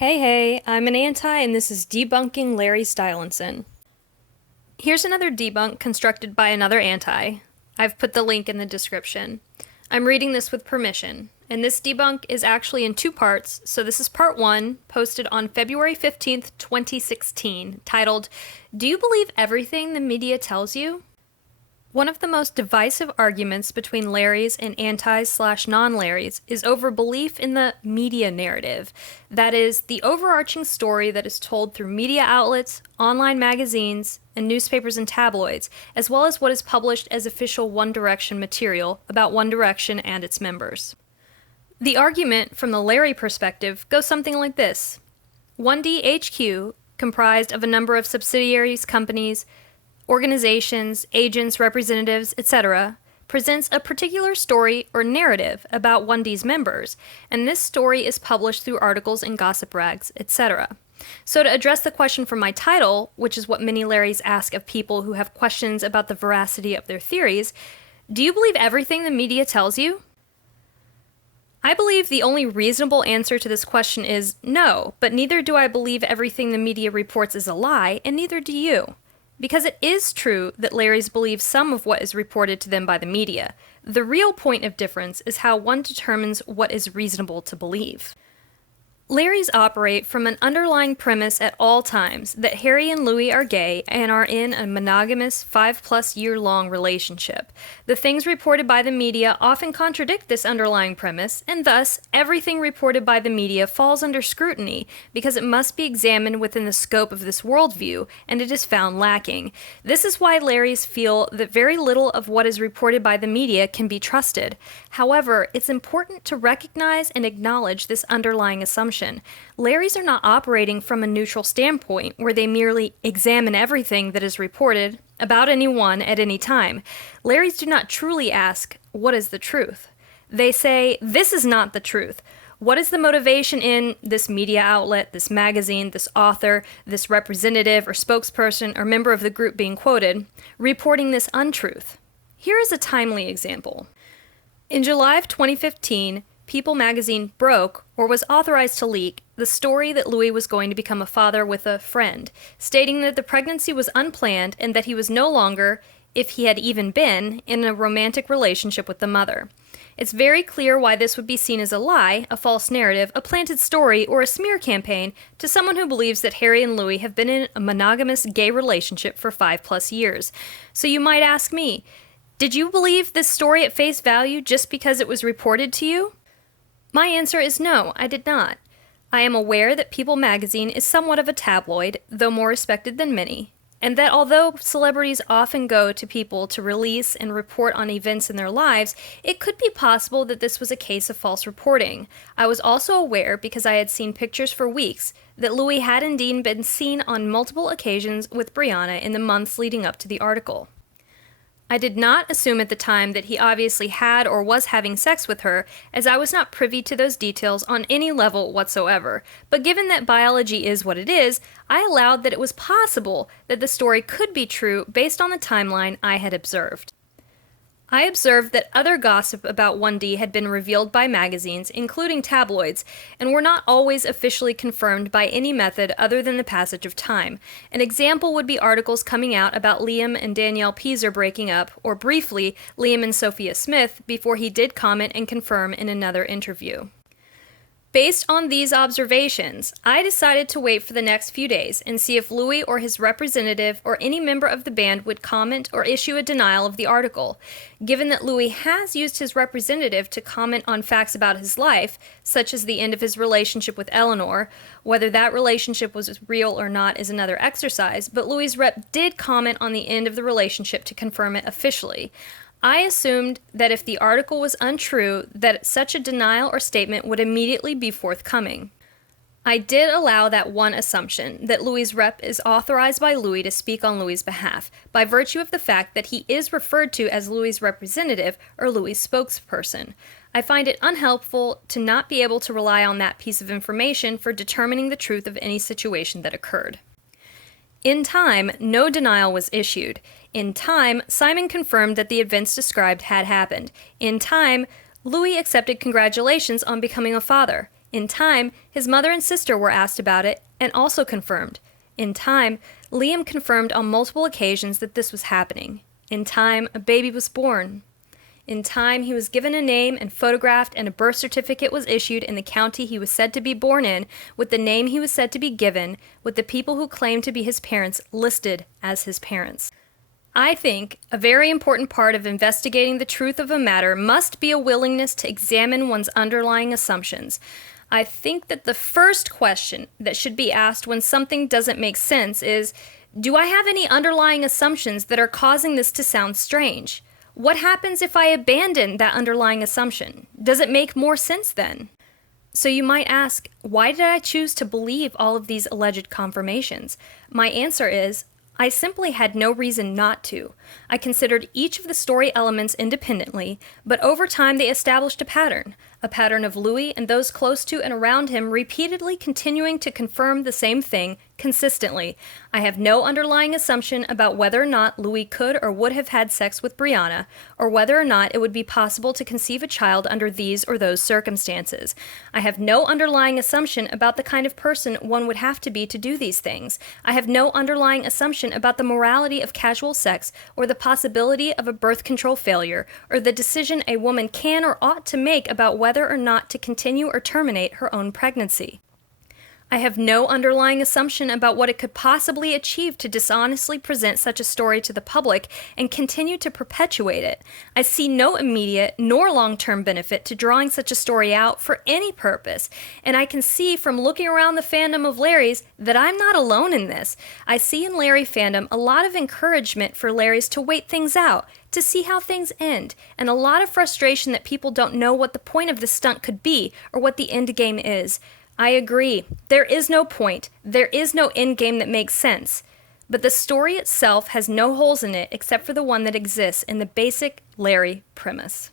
Hey, I'm an anti, and this is Debunking Larry Stylinson. Here's another debunk constructed by another anti. I've put the link in the description. I'm reading this with permission, and this debunk is actually in two parts, so this is part one, posted on February 15th, 2016, titled, "Do You Believe Everything the Media Tells You?" One of the most divisive arguments between Larrys and antis/non-Larrys is over belief in the media narrative. That is, the overarching story that is told through media outlets, online magazines, and newspapers and tabloids, as well as what is published as official One Direction material about One Direction and its members. The argument, from the Larry perspective, goes something like this. 1D HQ, comprised of a number of subsidiaries, companies, organizations, agents, representatives, etc., presents a particular story or narrative about 1D's members, and this story is published through articles in gossip rags, etc. So to address the question from my title, which is what many Larrys ask of people who have questions about the veracity of their theories, do you believe everything the media tells you? I believe the only reasonable answer to this question is no, but neither do I believe everything the media reports is a lie, and neither do you. Because it is true that Larrys believe some of what is reported to them by the media. The real point of difference is how one determines what is reasonable to believe. Larrys operate from an underlying premise at all times that Harry and Louis are gay and are in a monogamous 5-plus-year-long relationship. The things reported by the media often contradict this underlying premise, and thus, everything reported by the media falls under scrutiny because it must be examined within the scope of this worldview, and it is found lacking. This is why Larrys feel that very little of what is reported by the media can be trusted. However, it's important to recognize and acknowledge this underlying assumption. Larrys are not operating from a neutral standpoint where they merely examine everything that is reported about anyone at any time. Larrys do not truly ask, what is the truth? They say, this is not the truth. What is the motivation in this media outlet, this magazine, this author, this representative or spokesperson or member of the group being quoted, reporting this untruth? Here is a timely example. In July of 2015, People magazine broke, or was authorized to leak, the story that Louis was going to become a father with a friend, stating that the pregnancy was unplanned and that he was no longer, if he had even been, in a romantic relationship with the mother. It's very clear why this would be seen as a lie, a false narrative, a planted story, or a smear campaign to someone who believes that Harry and Louis have been in a monogamous gay relationship for 5+ years. So you might ask me, did you believe this story at face value just because it was reported to you? My answer is no, I did not. I am aware that People magazine is somewhat of a tabloid, though more respected than many, and that although celebrities often go to People to release and report on events in their lives, it could be possible that this was a case of false reporting. I was also aware, because I had seen pictures for weeks, that Louis had indeed been seen on multiple occasions with Brianna in the months leading up to the article. I did not assume at the time that he obviously had or was having sex with her, as I was not privy to those details on any level whatsoever. But given that biology is what it is, I allowed that it was possible that the story could be true based on the timeline I had observed. I observed that other gossip about 1D had been revealed by magazines, including tabloids, and were not always officially confirmed by any method other than the passage of time. An example would be articles coming out about Liam and Danielle Peaser breaking up, or briefly, Liam and Sophia Smith, before he did comment and confirm in another interview. Based on these observations, I decided to wait for the next few days and see if Louis or his representative or any member of the band would comment or issue a denial of the article. Given that Louis has used his representative to comment on facts about his life, such as the end of his relationship with Eleanor, whether that relationship was real or not is another exercise, but Louis' rep did comment on the end of the relationship to confirm it officially. I assumed that if the article was untrue, that such a denial or statement would immediately be forthcoming. I did allow that one assumption, that Louis' rep is authorized by Louis to speak on Louis' behalf, by virtue of the fact that he is referred to as Louis' representative or Louis' spokesperson. I find it unhelpful to not be able to rely on that piece of information for determining the truth of any situation that occurred. In time, no denial was issued. In time, Simon confirmed that the events described had happened. In time, Louis accepted congratulations on becoming a father. In time, his mother and sister were asked about it and also confirmed. In time, Liam confirmed on multiple occasions that this was happening. In time, a baby was born. In time, he was given a name and photographed, and a birth certificate was issued in the county he was said to be born in, with the name he was said to be given, with the people who claimed to be his parents listed as his parents. I think a very important part of investigating the truth of a matter must be a willingness to examine one's underlying assumptions. I think that the first question that should be asked when something doesn't make sense is, do I have any underlying assumptions that are causing this to sound strange? What happens if I abandon that underlying assumption? Does it make more sense then? So you might ask, why did I choose to believe all of these alleged confirmations? My answer is, I simply had no reason not to. I considered each of the story elements independently, but over time they established a pattern of Louis and those close to and around him repeatedly continuing to confirm the same thing consistently. I have no underlying assumption about whether or not Louis could or would have had sex with Brianna, or whether or not it would be possible to conceive a child under these or those circumstances. I have no underlying assumption about the kind of person one would have to be to do these things. I have no underlying assumption about the morality of casual sex, or the possibility of a birth control failure, or the decision a woman can or ought to make about whether or not to continue or terminate her own pregnancy. I have no underlying assumption about what it could possibly achieve to dishonestly present such a story to the public and continue to perpetuate it. I see no immediate nor long-term benefit to drawing such a story out for any purpose, and I can see from looking around the fandom of Larry's that I'm not alone in this. I see in Larry fandom a lot of encouragement for Larry's to wait things out, to see how things end, and a lot of frustration that people don't know what the point of this stunt could be or what the end game is. I agree. There is no point. There is no end game that makes sense. But the story itself has no holes in it except for the one that exists in the basic Larry premise.